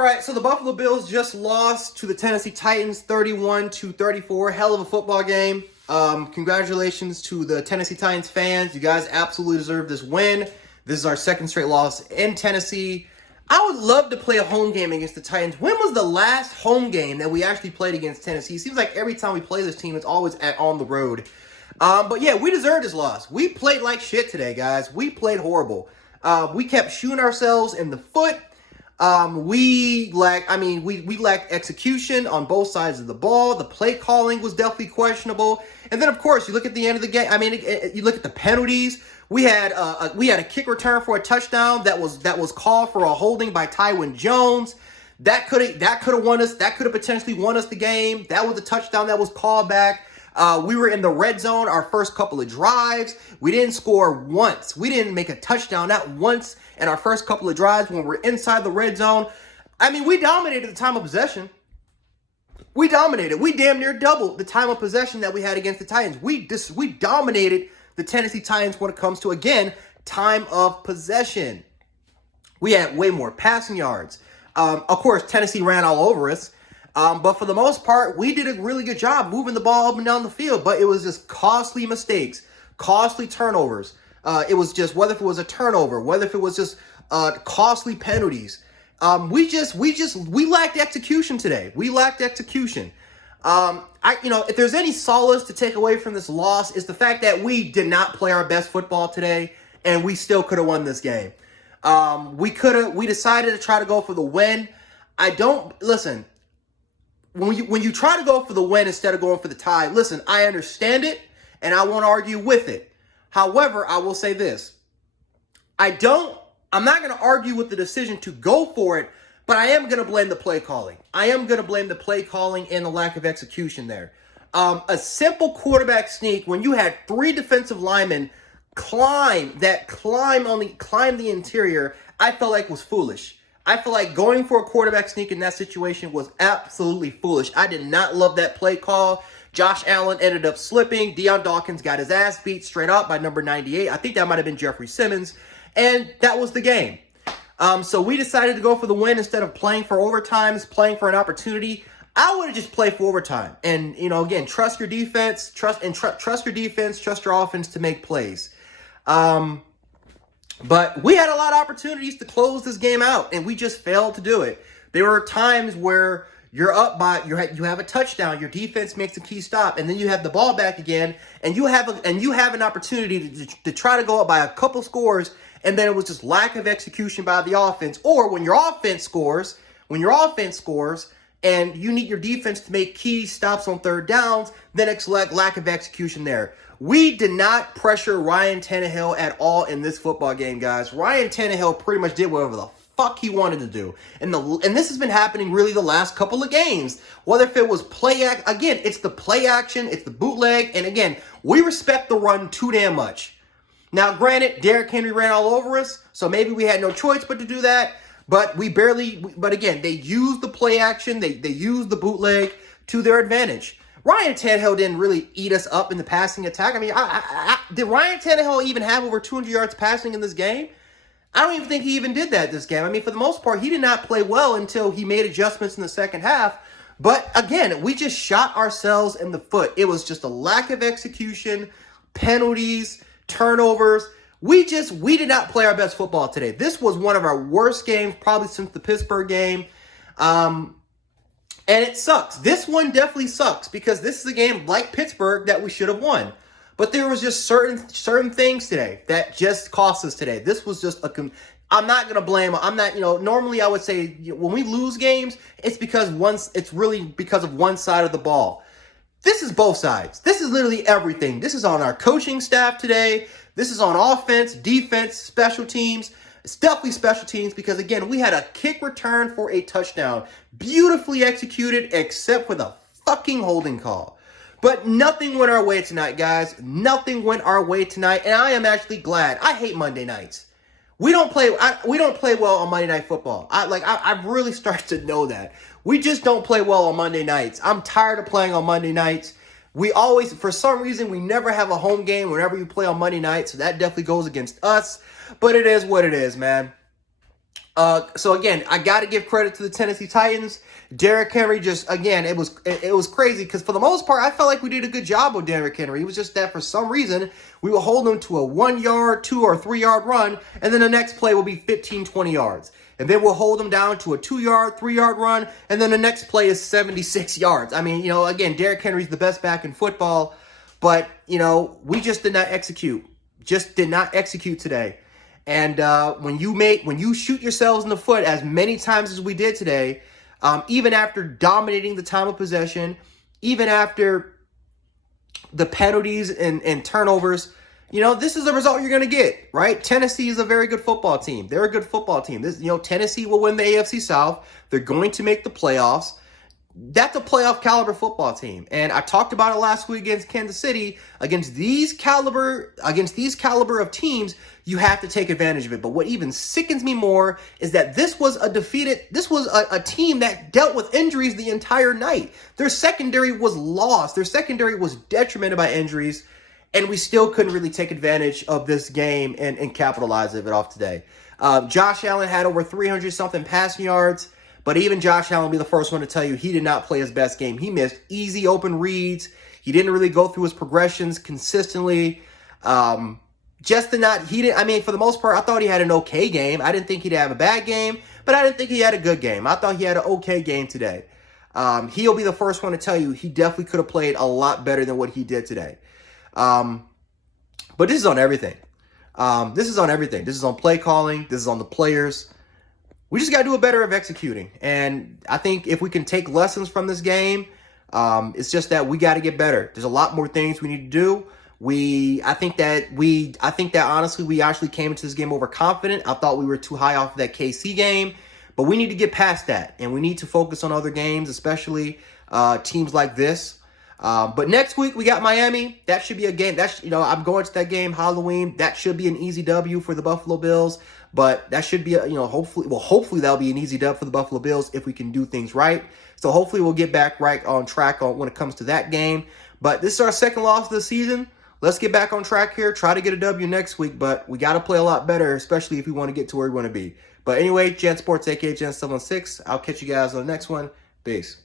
All right, so the Buffalo Bills just lost to the Tennessee Titans 31-34. Hell of a football game. Congratulations to the Tennessee Titans fans. You guys absolutely deserve this win. This is our second straight loss in Tennessee. I would love to play a home game against the Titans. When was the last home game that we actually played against Tennessee? It seems like every time we play this team, it's always on the road. But yeah, we deserve this loss. We played like shit today, guys. We played horrible. We kept shooting ourselves in the foot. We lacked execution on both sides of the ball. The play calling was definitely questionable. And then, of course, you look at the end of the game. You look at the penalties. We had a kick return for a touchdown that was called for a holding by Tywin Jones. That could have won us. That could have potentially won us the game. That was a touchdown that was called back. We were in the red zone our first couple of drives. We didn't score once. We didn't make a touchdown, not once in our first couple of drives when we're inside the red zone. We dominated the time of possession. We dominated. We damn near doubled the time of possession that we had against the Titans. We dominated the Tennessee Titans when it comes to, again, time of possession. We had way more passing yards. Of course, Tennessee ran all over us. But for the most part, we did a really good job moving the ball up and down the field. But it was just costly mistakes, costly turnovers. It was just whether if it was a turnover, whether if it was just costly penalties. We lacked execution today. We lacked execution. If there's any solace to take away from this loss, is the fact that we did not play our best football today, and we still could have won this game. We decided to try to go for the win. Listen. When you try to go for the win instead of going for the tie, listen, I understand it, and I won't argue with it. However, I will say this. I'm not going to argue with the decision to go for it, but I am going to blame the play calling. I am going to blame the play calling and the lack of execution there. A simple quarterback sneak when you had three defensive linemen climb the interior, I felt like was foolish. I feel like going for a quarterback sneak in that situation was absolutely foolish. I did not love that play call. Josh Allen ended up slipping. Deion Dawkins got his ass beat straight up by number 98. I think that might have been Jeffrey Simmons. And that was the game. So we decided to go for the win instead of playing for overtimes, playing for an opportunity. I would have just played for overtime. And, again, trust your defense, trust your offense to make plays. But we had a lot of opportunities to close this game out, and we just failed to do it. There were times where you're up by you have a touchdown, your defense makes a key stop, and then you have the ball back again, and you have an opportunity to try to go up by a couple scores, and then it was just lack of execution by the offense. Or when your offense scores, and you need your defense to make key stops on third downs, then it's lack of execution there. We did not pressure Ryan Tannehill at all in this football game, guys. Ryan Tannehill pretty much did whatever the fuck he wanted to do. And this has been happening really the last couple of games. Whether if it was again, it's the play action, it's the bootleg, and again, we respect the run too damn much. Now, granted, Derrick Henry ran all over us, so maybe we had no choice but to do that. But again, they used the play action, they used the bootleg to their advantage. Ryan Tannehill didn't really eat us up in the passing attack. Did Ryan Tannehill even have over 200 yards passing in this game? I don't even think he even did that this game. For the most part, he did not play well until he made adjustments in the second half. But again, we just shot ourselves in the foot. It was just a lack of execution, penalties, turnovers. We did not play our best football today. This was one of our worst games probably since the Pittsburgh game. And it sucks. This one definitely sucks because this is a game like Pittsburgh that we should have won. But there was just certain things today that just cost us today. This was just I'm not going to blame. Normally I would say when we lose games, it's really because of one side of the ball. This is both sides. This is literally everything. This is on our coaching staff today. This is on offense, defense, special teams. It's definitely special teams because, again, we had a kick return for a touchdown. Beautifully executed except for the fucking holding call. But nothing went our way tonight, guys. Nothing went our way tonight, and I am actually glad. I hate Monday nights. We don't play well on Monday Night Football. I've really started to know that. We just don't play well on Monday nights. I'm tired of playing on Monday nights. We always, for some reason, we never have a home game whenever you play on Monday night, so that definitely goes against us. But it is what it is, man. So again, I got to give credit to the Tennessee Titans. Derrick Henry just, again, it was crazy because for the most part, I felt like we did a good job with Derrick Henry. It was just that for some reason, we will hold him to a 1 yard, 2 or 3 yard run, and then the next play will be 15, 20 yards. And then we'll hold him down to a 2 yard, 3 yard run, and then the next play is 76 yards. I mean, again, Derrick Henry's the best back in football, but, we just did not execute. Just did not execute today. And when you shoot yourselves in the foot as many times as we did today, even after dominating the time of possession, even after the penalties and turnovers, this is the result you're going to get, right? Tennessee is a very good football team. They're a good football team. Tennessee will win the AFC South. They're going to make the playoffs. That's a playoff caliber football team. And I talked about it last week against Kansas City. Against these caliber of teams, you have to take advantage of it. But what even sickens me more is that this was a team that dealt with injuries the entire night. Their secondary was lost. Their secondary was detrimented by injuries. And we still couldn't really take advantage of this game and capitalize it off today. Josh Allen had over 300-something passing yards. But even Josh Allen will be the first one to tell you he did not play his best game. He missed easy open reads. He didn't really go through his progressions consistently. For the most part, I thought he had an okay game. I didn't think he'd have a bad game, but I didn't think he had a good game. I thought he had an okay game today. He'll be the first one to tell you he definitely could have played a lot better than what he did today. But this is on everything. This is on play calling. This is on the players. We just got to do a better of executing. And I think if we can take lessons from this game, it's just that we got to get better. There's a lot more things we need to do. I think that honestly, we actually came into this game overconfident. I thought we were too high off of that KC game, but we need to get past that. And we need to focus on other games, especially teams like this. But next week we got Miami. That should be a game. I'm going to that game Halloween. That should be an easy W for the Buffalo Bills. But that should be hopefully that'll be an easy dub for the Buffalo Bills if we can do things right. So hopefully we'll get back right on track when it comes to that game. But this is our second loss of the season. Let's get back on track here. Try to get a W next week, but we got to play a lot better, especially if we want to get to where we want to be. But anyway, Gen Sports, aka Gen 716. I'll catch you guys on the next one. Peace.